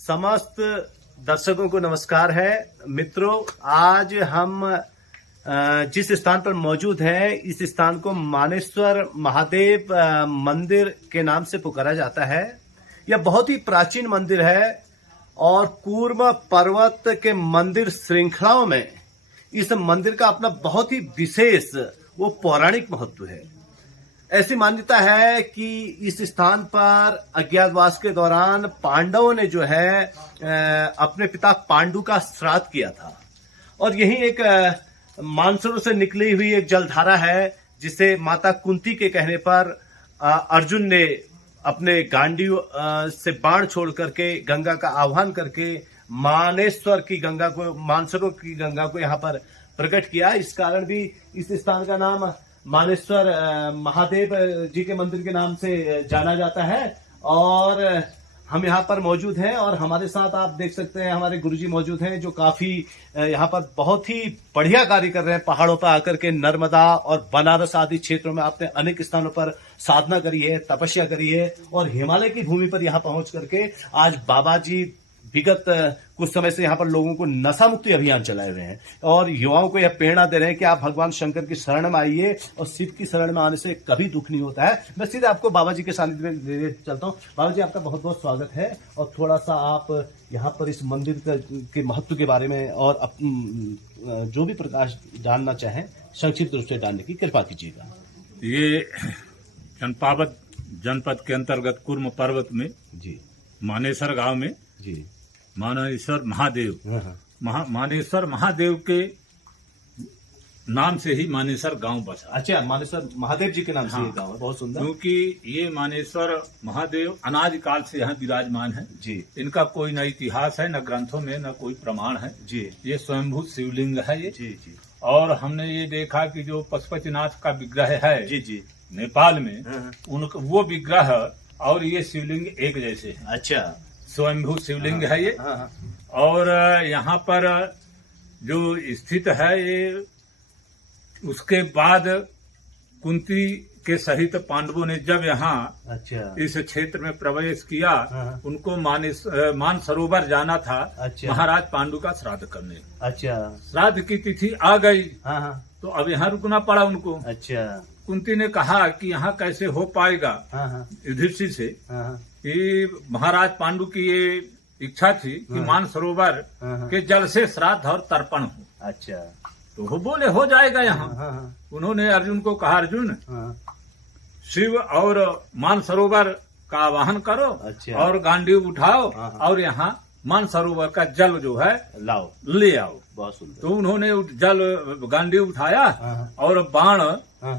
समस्त दर्शकों को नमस्कार है। मित्रों, आज हम जिस स्थान पर मौजूद हैं, इस स्थान को मानेश्वर महादेव मंदिर के नाम से पुकारा जाता है। यह बहुत ही प्राचीन मंदिर है और कूर्म पर्वत के मंदिर श्रृंखलाओं में इस मंदिर का अपना बहुत ही विशेष वो पौराणिक महत्व है। ऐसी मान्यता है कि इस स्थान पर अज्ञातवास के दौरान पांडवों ने जो है अपने पिता पांडु का श्राद्ध किया था और यही एक मानसरोवर से निकली हुई एक जलधारा है, जिसे माता कुंती के कहने पर अर्जुन ने अपने गांडीव से बाण छोड़ करके गंगा का आह्वान करके मानेश्वर की गंगा को, मानसरोवर की गंगा को यहाँ पर प्रकट किया। इस कारण भी इस स्थान का नाम मानेश्वर महादेव जी के मंदिर के नाम से जाना जाता है। और हम यहाँ पर मौजूद हैं और हमारे साथ आप देख सकते हैं हमारे गुरुजी मौजूद हैं, जो काफी यहाँ पर बहुत ही बढ़िया कार्य कर रहे हैं। पहाड़ों पर आकर के नर्मदा और बनारस आदि क्षेत्रों में आपने अनेक स्थानों पर साधना करी है, तपस्या करी है और हिमालय की भूमि पर यहाँ पहुंच करके आज बाबा जी विगत कुछ समय से यहाँ पर लोगों को नशा मुक्ति अभियान चलाए हुए हैं और युवाओं को यह प्रेरणा दे रहे हैं कि आप भगवान शंकर की शरण में आइए और शिव की शरण में आने से कभी दुख नहीं होता है। मैं सीधे आपको बाबा जी के सानिध्य में ले चलता हूँ। बाबा जी, आपका बहुत बहुत स्वागत है और थोड़ा सा आप यहाँ पर इस मंदिर के महत्व के बारे में और जो भी प्रकाश जानना चाहें संक्षिप्त रूप से डालने की कृपा कीजिएगा। ये चंपावत जनपद के अंतर्गत कूर्म पर्वत में जी, मानेश्वर गांव में जी, मानेश्वर महादेव मानेश्वर महादेव के नाम से ही मानेश्वर गांव बसा। अच्छा, मानेश्वर महादेव जी के नाम से ये गांव है। बहुत सुंदर। क्योंकि ये मानेश्वर महादेव अनाज काल से यहाँ विराजमान है जी। इनका कोई न इतिहास है, न ग्रंथों में, न कोई प्रमाण है जी। ये स्वयंभू शिवलिंग है ये जी जी। और हमने ये देखा कि जो पशुपतिनाथ का विग्रह है जी जी नेपाल में, उनका वो विग्रह और ये शिवलिंग एक जैसे है। अच्छा, स्वयंभू शिवलिंग है ये। और यहाँ पर जो स्थित है ये, उसके बाद कुंती के सहित पांडवों ने जब यहाँ अच्छा इस क्षेत्र में प्रवेश किया, उनको मानसरोवर जाना था। अच्छा, महाराज पांडु का श्राद्ध करने। अच्छा, श्राद्ध की तिथि आ गई तो अब यहाँ रुकना पड़ा उनको। अच्छा, कुंती ने कहा कि यहाँ कैसे हो पाएगा युधिष्ठिर से कि महाराज पांडु की ये इच्छा थी कि मानसरोवर के जल से श्राद्ध और तर्पण हो। अच्छा, तो वो बोले हो जाएगा यहाँ। उन्होंने अर्जुन को कहा, अर्जुन शिव और मानसरोवर का आवाहन करो। अच्छा, और गांडीव उठाओ और यहाँ मानसरोवर का जल जो है लाओ, ले आओ। बहुत सुंदर। तो उन्होंने जल गांडीव उठाया और बाण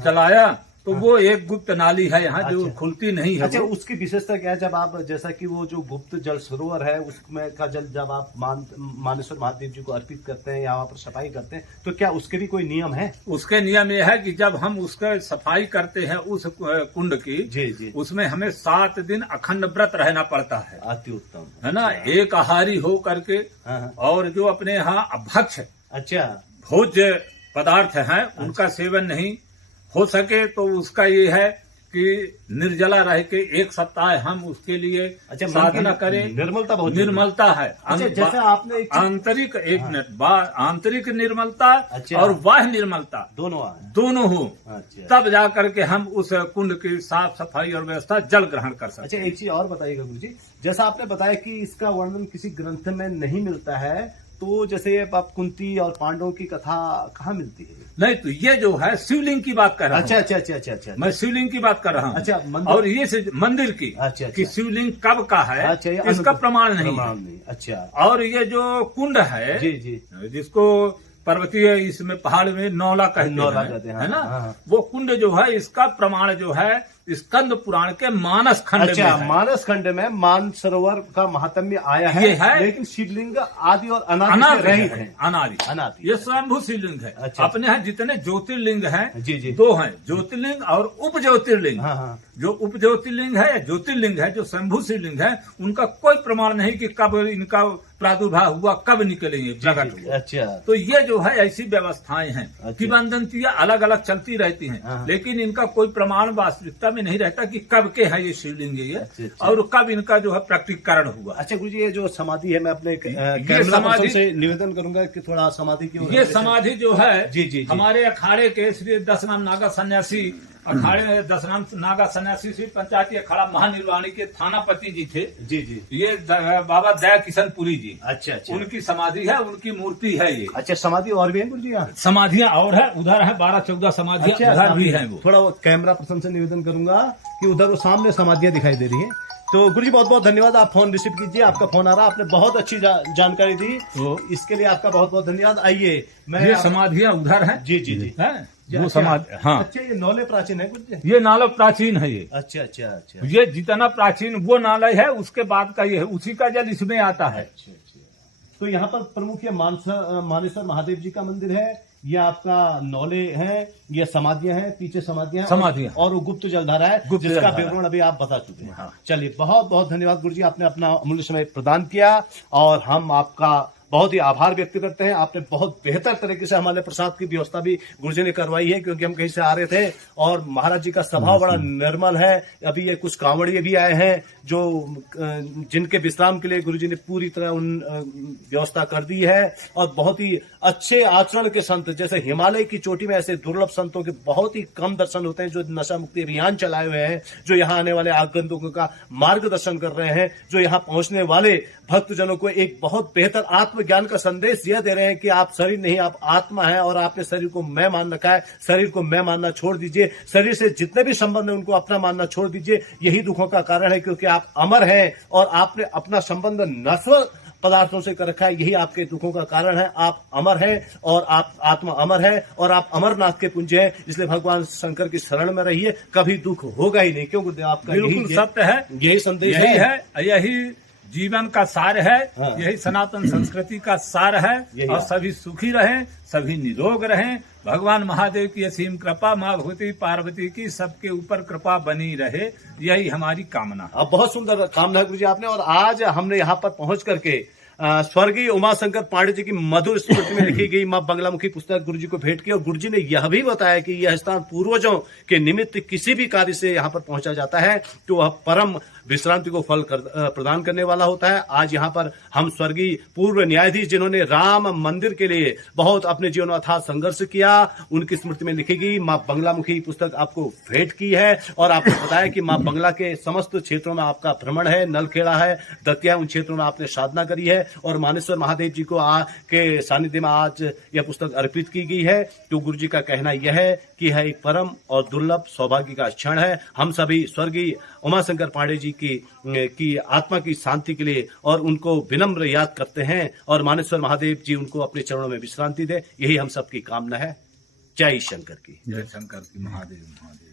चलाया तो वो एक गुप्त नाली है यहाँ जो खुलती नहीं है। अच्छा, उसकी विशेषता क्या है? जब आप, जैसा कि वो जो गुप्त जल सरोवर है उसमें का जल जब आप मानेश्वर महादेव जी को अर्पित करते हैं या वहाँ पर सफाई करते हैं, तो क्या उसके भी कोई नियम है? उसके नियम ये है कि जब हम उसका सफाई करते हैं उस कुंड की जी जी, उसमें हमें 7 दिन अखंड व्रत रहना पड़ता है। अति उत्तम, है ना। एक आहारी हो करके और जो अपने यहाँ अभक्ष अच्छा भोज्य पदार्थ हैं उनका सेवन नहीं हो सके तो उसका ये है कि निर्जला रह के 1 सप्ताह हम उसके लिए अच्छा साधना करें। निर्मलता बहुत निर्मलता है। अच्छा, जैसे आपने आंतरिक एक मिनट आंतरिक निर्मलता अच्छा, और बाह्य निर्मलता दोनों हो। अच्छा, तब जा करके हम उस कुंड की साफ सफाई और व्यवस्था जल ग्रहण कर सकते। अच्छा, एक चीज और बताइएगा गुरु जी, जैसा आपने बताया कि इसका वर्णन किसी ग्रंथ में नहीं मिलता है, तो जैसे आप कुंती और पांडवों की कथा कहाँ मिलती है? नहीं, तो ये जो है शिवलिंग की बात कर रहा हूँ। अच्छा अच्छा अच्छा अच्छा अच्छा, मैं शिवलिंग की बात कर रहा हूँ। अच्छा, और ये मंदिर की अच्छा कि शिवलिंग कब का है अच्छा, इसका प्रमाण नहीं। अच्छा, और ये जो कुंड है जी जी, जिसको पर्वतीय इसमें पहाड़ में नौला कहते हैं, है ना। वो कुंड जो है इसका प्रमाण जो है स्कंद पुराण के मानस खंड में है। मानस खंड में मानसरोवर का महात्म्य आया है, ये है। लेकिन शिवलिंग आदि और अनादि है। अनादि ये स्वयंभू शिवलिंग है। अच्छा, अपने यहाँ जितने ज्योतिर्लिंग हैं जी जी, 2 हैं, ज्योतिर्लिंग और उप ज्योतिर्लिंग। जो उप ज्योतिर्लिंग है या ज्योतिर्लिंग है, जो स्वयंभू शिवलिंग है, उनका कोई प्रमाण नहीं कि कब इनका प्रादुर्भाव हुआ, कब निकलेंगे, प्रकट हुआ। अच्छा, तो ये जो है ऐसी व्यवस्थाएं हैं, किंवदंतियां अलग अलग चलती रहती हैं, लेकिन इनका कोई प्रमाण वास्तविकता में नहीं रहता कि कब के है ये शिवलिंग ये, और कब इनका जो है प्रकटीकरण हुआ। अच्छा गुरु जी, ये जो समाधि है, मैं अपने कैमरा पर्सन से निवेदन करूंगा कि थोड़ा समाधि की, ये समाधि जो है जी हमारे अखाड़े के श्री दशनाम नागा सन्यासी, अखाड़े में दशनाम नागा सन्यासी श्री पंचायती अखाड़ा महानिर्वाणी के थानापति जी थे। जी, ये बाबा दया किशनपुरी जी। अच्छा, उनकी समाधि है, उनकी मूर्ति है ये। अच्छा, समाधि और भी है गुरु जी यहाँ? समाधियां और है, उधर है 12-14 समाधियां, उधर भी है। वो थोड़ा वो कैमरा पर्सन से निवेदन करूंगा कि उधर वो सामने समाधियां दिखाई दे रही है। तो गुरु जी बहुत बहुत धन्यवाद, आप फोन रिसीव कीजिए, आपका फोन आ रहा, आपने बहुत अच्छी जानकारी दी, तो इसके लिए आपका बहुत बहुत धन्यवाद। आइए, ये समाधियां उधर है। जी है वो समाधि। हाँ, अच्छा, ये नौले प्राचीन है गुरु जी? ये नाला प्राचीन है ये। अच्छा, ये जितना प्राचीन वो नाला है, उसके बाद का ये है, उसी का जल इसमें आता है। अच्छा। तो यहाँ पर प्रमुख ये मानेश्वर महादेव जी का मंदिर है, ये आपका नौले हैं, ये समाधियां हैं, पीछे समाधियां और वो गुप्त जलधारा है, जिसका विवरण अभी आप बता चुके हैं। चलिए, बहुत बहुत धन्यवाद गुरु जी, आपने अपना अमूल्य समय प्रदान किया और हम आपका बहुत ही आभार व्यक्त करते हैं। आपने बहुत बेहतर तरीके से हमारे प्रसाद की व्यवस्था भी गुरुजी ने करवाई है, क्योंकि हम कहीं से आ रहे थे और महाराज जी का स्वभाव बड़ा निर्मल है। अभी ये कुछ कांवड़िए भी आए हैं जो जिनके विश्राम के लिए गुरुजी ने पूरी तरह उन व्यवस्था कर दी है, और बहुत ही अच्छे आचरण के संत, जैसे हिमालय की चोटी में ऐसे दुर्लभ संतों के बहुत ही कम दर्शन होते हैं, जो नशा मुक्ति अभियान चलाए हुए हैं, जो यहाँ आने वाले आगंतुकों का मार्गदर्शन कर रहे हैं, जो यहाँ पहुंचने वाले भक्तजनों को एक बहुत बेहतर आत्मज्ञान का संदेश यह दे रहे हैं कि आप शरीर नहीं, आप आत्मा है, और आपने शरीर को मैं मान रखा है। शरीर को मैं मानना छोड़ दीजिए, शरीर से जितने भी संबंध है उनको अपना मानना छोड़ दीजिए। यही दुखों का कारण है, क्योंकि आप अमर हैं और आपने अपना संबंध नश्वर पदार्थों से कर रखा है, यही आपके दुखों का कारण है। आप अमर हैं और आप आत्मा अमर है और आप अमरनाथ के पुंज हैं, इसलिए भगवान शंकर की शरण में रहिए, कभी दुख होगा ही नहीं। क्यों गुरुदेव, आपका बिल्कुल सत्य है, यही संदेश है, यही जीवन का सार है। हाँ। यही सनातन संस्कृति का सार है। और सभी सुखी रहें, सभी निरोग रहें। भगवान महादेव की असीम कृपा, माँ भगवती पार्वती की सबके ऊपर कृपा बनी रहे, यही हमारी कामना। अब बहुत सुंदर कामना है गुरु जी आपने। और आज हमने यहाँ पर पहुंच करके स्वर्गीय उमाशंकर पांडे जी की मधुर स्मृति में लिखी गई माँ बंगलामुखी पुस्तक गुरु जी को भेंट की, और गुरु जी ने यह भी बताया कि यह स्थान पूर्वजों के निमित्त किसी भी कार्य से यहाँ पर पहुंचा जाता है तो वह परम विश्रांति को फल प्रदान करने वाला होता है। आज यहाँ पर हम स्वर्गीय पूर्व न्यायाधीश, जिन्होंने राम मंदिर के लिए बहुत अपने जीवन में अथाह संघर्ष किया, उनकी स्मृति में लिखी गई माँ बंगलामुखी पुस्तक आपको भेंट की है। और आपको बताया कि माँ बंगला के समस्त क्षेत्रों में आपका भ्रमण है, नलखेड़ा है, दतिया, उन क्षेत्रों में आपने साधना करी है, और मानेश्वर महादेव जी को के सानिध्य में आज यह पुस्तक अर्पित की गई है। तो गुरु जी का कहना यह है कि यह एक परम और दुर्लभ सौभाग्य का क्षण है। हम सभी स्वर्गीय उमाशंकर पांडे जी की आत्मा की शांति के लिए और उनको विनम्र याद करते हैं, और मानेश्वर महादेव जी उनको अपने चरणों में विश्रांति दे, यही हम सबकी कामना है। जय शंकर की, जय शंकर की, महादेव महादेव।